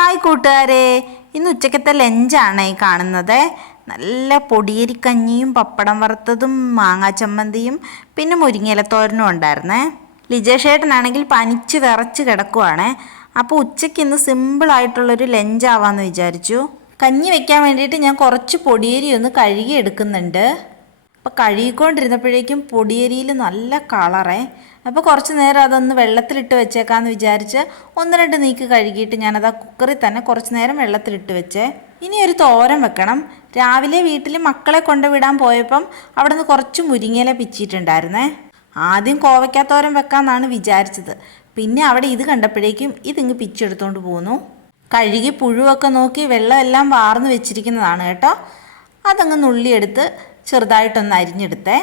Hi കൂട്ടുകാരെ, ഇന്ന് ഉച്ചക്കത്തെ ലഞ്ചാണ് ഈ കാണുന്നത്. നല്ല പൊടിയരിക്കഞ്ഞിയും പപ്പടം വറുത്തതും മാങ്ങാ ചമ്മന്തിയും പിന്നെ മുരിങ്ങയിലത്തോരനും ഉണ്ടായിരുന്നേ. ലിജേഷേട്ടനാണെങ്കിൽ പനിച്ച് വിറച്ച് കിടക്കുവാണ്. അപ്പോൾ ഉച്ചയ്ക്ക് ഇന്ന് സിമ്പിളായിട്ടുള്ളൊരു ലഞ്ചാവാമെന്ന് വിചാരിച്ചു. കഞ്ഞി വെക്കാൻ വേണ്ടിയിട്ട് ഞാൻ കുറച്ച് പൊടിയരി ഒന്ന് കഴുകി എടുക്കുന്നുണ്ട്. അപ്പോൾ കഴുകിക്കൊണ്ടിരുന്നപ്പോഴേക്കും പൊടിയരിയിൽ നല്ല കളറേ. അപ്പോൾ കുറച്ച് നേരം അതൊന്ന് വെള്ളത്തിലിട്ട് വെച്ചേക്കാമെന്ന് വിചാരിച്ച് ഒന്ന് രണ്ട് നീക്ക് കഴുകിയിട്ട് ഞാനത് ആ കുക്കറിൽ തന്നെ കുറച്ച് നേരം വെള്ളത്തിലിട്ട് വെച്ചേ. ഇനി ഒരു തോരൻ വെക്കണം. രാവിലെ വീട്ടിൽ മക്കളെ കൊണ്ടുവിടാൻ പോയപ്പം അവിടെ നിന്ന് കുറച്ച് മുരിങ്ങയില പിച്ചിട്ടുണ്ടായിരുന്നേ. ആദ്യം കോവയ്ക്കാത്തോരൻ വെക്കാമെന്നാണ് വിചാരിച്ചത്. പിന്നെ അവിടെ ഇത് കണ്ടപ്പോഴേക്കും ഇതിങ്ങ് പിച്ചെടുത്തോണ്ട് പോന്നു. കഴുകി പുഴുവൊക്കെ നോക്കി വെള്ളമെല്ലാം വാർന്ന് വെച്ചിരിക്കുന്നതാണ് കേട്ടോ. അതങ്ങ് നുള്ളിയെടുത്ത് ചെറുതായിട്ടൊന്ന് അരിഞ്ഞെടുത്തേ.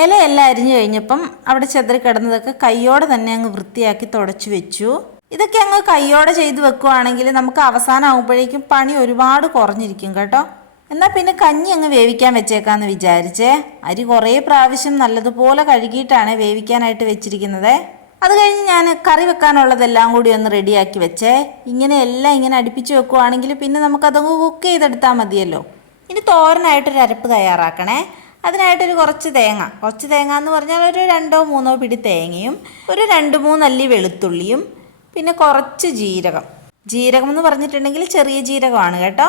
ഇലയെല്ലാം അരിഞ്ഞു കഴിഞ്ഞപ്പം അവിടെ ചെതറി കിടന്നതൊക്കെ കൈയോടെ തന്നെ അങ്ങ് വൃത്തിയാക്കി തുടച്ചു വെച്ചു. ഇതൊക്കെ അങ്ങ് കൈയോടെ ചെയ്ത് വെക്കുവാണെങ്കിൽ നമുക്ക് അവസാനം ആകുമ്പോഴേക്കും പണി ഒരുപാട് കുറഞ്ഞിരിക്കും കേട്ടോ. എന്നാൽ പിന്നെ കഞ്ഞി അങ്ങ് വേവിക്കാൻ വെച്ചേക്കാന്ന് വിചാരിച്ചേ. അരി കുറേ പ്രാവശ്യം നല്ലതുപോലെ കഴുകിയിട്ടാണ് വേവിക്കാനായിട്ട് വെച്ചിരിക്കുന്നത്. അത് കഴിഞ്ഞ് ഞാൻ കറി വെക്കാനുള്ളതെല്ലാം കൂടി ഒന്ന് റെഡിയാക്കി വെച്ചേ. എല്ലാം ഇങ്ങനെ അടുപ്പിച്ച് വെക്കുവാണെങ്കിൽ പിന്നെ നമുക്കതങ്ങ് കുക്ക് ചെയ്തെടുത്താൽ മതിയല്ലോ. ഇനി തോരനായിട്ടൊരു അരപ്പ് തയ്യാറാക്കണേ. അതിനായിട്ടൊരു കുറച്ച് തേങ്ങ എന്ന് പറഞ്ഞാൽ ഒരു 2-3 പിടി തേങ്ങയും ഒരു 2-3 അല്ലി വെളുത്തുള്ളിയും പിന്നെ കുറച്ച് ജീരകം എന്ന് പറഞ്ഞിട്ടുണ്ടെങ്കിൽ ചെറിയ ജീരകമാണ് കേട്ടോ.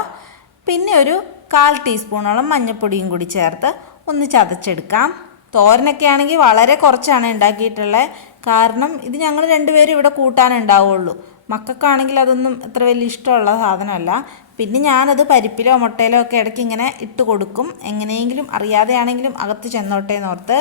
പിന്നെ ഒരു 1/4 ടീസ്പൂണോളം മഞ്ഞൾപ്പൊടിയും കൂടി ചേർത്ത് ഒന്ന് ചതച്ചെടുക്കാം. തോരനൊക്കെ ആണെങ്കിൽ വളരെ കുറച്ചാണ് ഉണ്ടാക്കിയിട്ടുള്ളത്. കാരണം ഇത് ഞങ്ങൾ രണ്ടുപേരും ഇവിടെ കൂട്ടാനുണ്ടാവുള്ളൂ. മക്കൾക്കാണെങ്കിൽ അതൊന്നും അത്ര വലിയ ഇഷ്ടമുള്ള സാധനമല്ല. പിന്നെ ഞാനത് പരിപ്പിലോ മുട്ടയിലോ ഒക്കെ ഇടയ്ക്ക് ഇങ്ങനെ ഇട്ട് കൊടുക്കും. എങ്ങനെയെങ്കിലും അറിയാതെയാണെങ്കിലും അകത്ത് ചെന്നോട്ടെ എന്നോർത്ത്.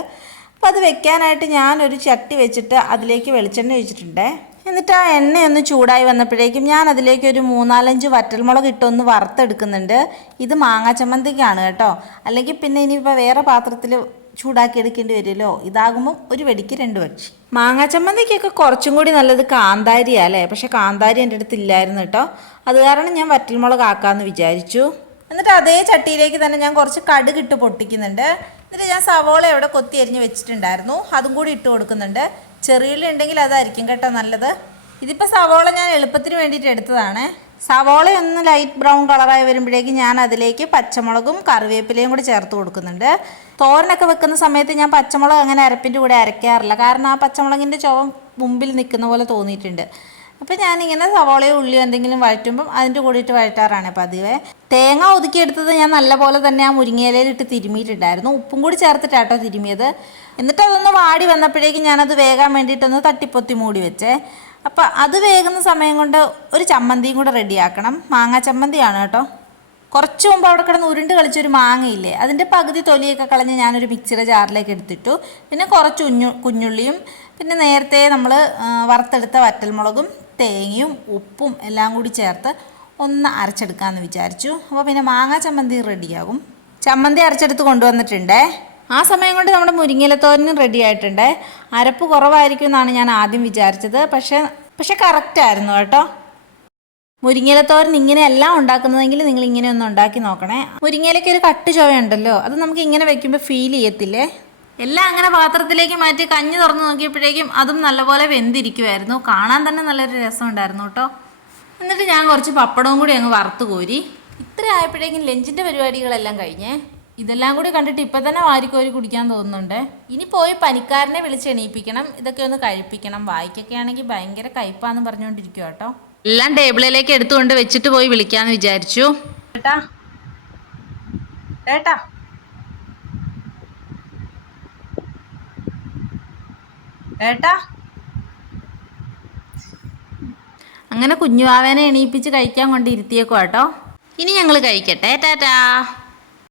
അപ്പോൾ അത് വെക്കാനായിട്ട് ഞാനൊരു ചട്ടി വെച്ചിട്ട് അതിലേക്ക് വെളിച്ചെണ്ണ ഒഴിച്ചിട്ടുണ്ട്. എന്നിട്ട് ആ എണ്ണയൊന്ന് ചൂടായി വന്നപ്പോഴേക്കും ഞാൻ അതിലേക്ക് ഒരു 3-4 വറ്റൽമുളക് ഇട്ടൊന്ന് വറുത്തെടുക്കുന്നുണ്ട്. ഇത് മാങ്ങാ ചമ്മന്തിക്കാണ് കേട്ടോ. അല്ലെങ്കിൽ പിന്നെ ഇനിയിപ്പോൾ വേറെ പാത്രത്തിൽ ചൂടാക്കി എടുക്കേണ്ടി വരുമല്ലോ. ഇതാകുമ്പം ഒരു വെടിക്ക് 2 പക്ഷി. മാങ്ങാ ചമ്മന്തിക്കൊക്കെ കുറച്ചും കൂടി നല്ലത് കാന്താരിയാണ് അല്ലേ. പക്ഷേ കാന്താരി എൻ്റെ അടുത്ത് ഇല്ലായിരുന്നു കേട്ടോ. അത് കാരണം ഞാൻ വറ്റൽമുളക് ആക്കാമെന്ന് വിചാരിച്ചു. എന്നിട്ട് അതേ ചട്ടിയിലേക്ക് തന്നെ ഞാൻ കുറച്ച് കടുകിട്ട് പൊട്ടിക്കുന്നുണ്ട്. എന്നിട്ട് ഞാൻ സവോള ഇവിടെ കൊത്തി അരിഞ്ഞ് വെച്ചിട്ടുണ്ടായിരുന്നു, അതും കൂടി ഇട്ട് കൊടുക്കുന്നുണ്ട്. ചെറിയുള്ളി ഉണ്ടെങ്കിൽ അതായിരിക്കും കേട്ടോ നല്ലത്. ഇതിപ്പോൾ സവോള ഞാൻ എളുപ്പത്തിന് വേണ്ടിയിട്ട് എടുത്തതാണ്. സവോള ഒന്ന് ലൈറ്റ് ബ്രൗൺ കളറായി വരുമ്പോഴേക്കും ഞാൻ അതിലേക്ക് പച്ചമുളകും കറിവേപ്പിലയും കൂടി ചേർത്ത് കൊടുക്കുന്നുണ്ട്. തോരനൊക്കെ വെക്കുന്ന സമയത്ത് ഞാൻ പച്ചമുളക് അങ്ങനെ അരപ്പിൻ്റെ കൂടെ അരയ്ക്കാറില്ല. കാരണം ആ പച്ചമുളകിൻ്റെ ചുവ മുമ്പിൽ നിൽക്കുന്ന പോലെ തോന്നിയിട്ടുണ്ട്. അപ്പോൾ ഞാനിങ്ങനെ സവോളയോ ഉള്ളിയോ എന്തെങ്കിലും വഴറ്റുമ്പം അതിൻ്റെ കൂടെ ഇട്ട് വഴറ്റാറാണ് പതിവ്. തേങ്ങ ഒതുക്കിയെടുത്തത് ഞാൻ നല്ലപോലെ തന്നെ ആ മുരിങ്ങയിലയിലിട്ട് തിരുമിയിട്ടുണ്ടായിരുന്നു. ഉപ്പും കൂടി ചേർത്തിട്ടാട്ടോ തിരുമിയത്. എന്നിട്ട് അതൊന്ന് വാടി വന്നപ്പോഴേക്കും ഞാനത് വേകാൻ വേണ്ടിയിട്ടൊന്ന് തട്ടിപ്പൊത്തി മൂടി വെച്ചേ. അപ്പോൾ അത് വേകുന്ന സമയം കൊണ്ട് ഒരു ചമ്മന്തിയും കൂടെ റെഡിയാക്കണം. മാങ്ങാ ചമ്മന്തിയാണ് കേട്ടോ. കുറച്ച് മുമ്പ് അവിടെ കിടന്ന് ഉരുണ്ട് കളിച്ചൊരു മാങ്ങയില്ലേ, അതിൻ്റെ പകുതി തൊലിയൊക്കെ കളഞ്ഞ് ഞാനൊരു മിക്സിയുടെ ജാറിലേക്ക് എടുത്തിട്ടു. പിന്നെ കുറച്ച് കുഞ്ഞുള്ളിയും പിന്നെ നേരത്തെ നമ്മൾ വറുത്തെടുത്ത വറ്റൽമുളകും തേങ്ങയും ഉപ്പും എല്ലാം കൂടി ചേർത്ത് ഒന്ന് അരച്ചെടുക്കാമെന്ന് വിചാരിച്ചു. അപ്പോൾ പിന്നെ മാങ്ങാ ചമ്മന്തി റെഡിയാകും. ചമ്മന്തി അരച്ചെടുത്ത് കൊണ്ടുവന്നിട്ടുണ്ടേ. ആ സമയം കൊണ്ട് നമ്മുടെ മുരിങ്ങയിലത്തോരനും റെഡി ആയിട്ടുണ്ട്. അരപ്പ് കുറവായിരിക്കും എന്നാണ് ഞാൻ ആദ്യം വിചാരിച്ചത്. പക്ഷേ കറക്റ്റായിരുന്നു കേട്ടോ. മുരിങ്ങയിലത്തോരൻ ഇങ്ങനെയല്ല ഉണ്ടാക്കുന്നതെങ്കിൽ നിങ്ങൾ ഇങ്ങനെ ഒന്ന് ഉണ്ടാക്കി നോക്കണേ. മുരിങ്ങയിലൊക്കെ ഒരു കട്ട് ചുവയുണ്ടല്ലോ, അത് നമുക്ക് ഇങ്ങനെ വെക്കുമ്പോൾ ഫീൽ ചെയ്യത്തില്ലേ. എല്ലാം അങ്ങനെ പാത്രത്തിലേക്ക് മാറ്റി കഞ്ഞി തുറന്ന് നോക്കിയപ്പോഴേക്കും അതും നല്ലപോലെ വെന്തിരിക്കുമായിരുന്നു. കാണാൻ തന്നെ നല്ലൊരു രസം ഉണ്ടായിരുന്നു കേട്ടോ. എന്നിട്ട് ഞാൻ കുറച്ച് പപ്പടവും കൂടി അങ്ങ് വറുത്ത് കോരി. ഇത്ര ആയപ്പോഴേക്കും ലഞ്ചിൻ്റെ പരിപാടികളെല്ലാം കഴിഞ്ഞേ. ഇതെല്ലാം കൂടി കണ്ടിട്ട് ഇപ്പം തന്നെ വാരിക്കോരി കുടിക്കാൻ തോന്നുന്നുണ്ട്. ഇനി പോയി പനിക്കാരനെ വിളിച്ച് എണീപ്പിക്കണം, ഇതൊക്കെ ഒന്ന് കഴിപ്പിക്കണം. വായിക്കൊക്കെ ആണെങ്കിൽ ഭയങ്കര കയ്പാന്ന് പറഞ്ഞുകൊണ്ടിരിക്കും കേട്ടോ. എല്ലാം ടേബിളിലേക്ക് എടുത്തുകൊണ്ട് വെച്ചിട്ട് പോയി വിളിക്കാന്ന് വിചാരിച്ചു. ഏട്ടാ ഏട്ടാ ഏട്ടാ അങ്ങനെ കുഞ്ഞുവാവേനെ എണീപ്പിച്ച് കഴിക്കാൻ കൊണ്ട് ഇരുത്തിയേക്കോ കേട്ടോ. ഇനി ഞങ്ങൾ കഴിക്കട്ടെ. ടാറ്റാ.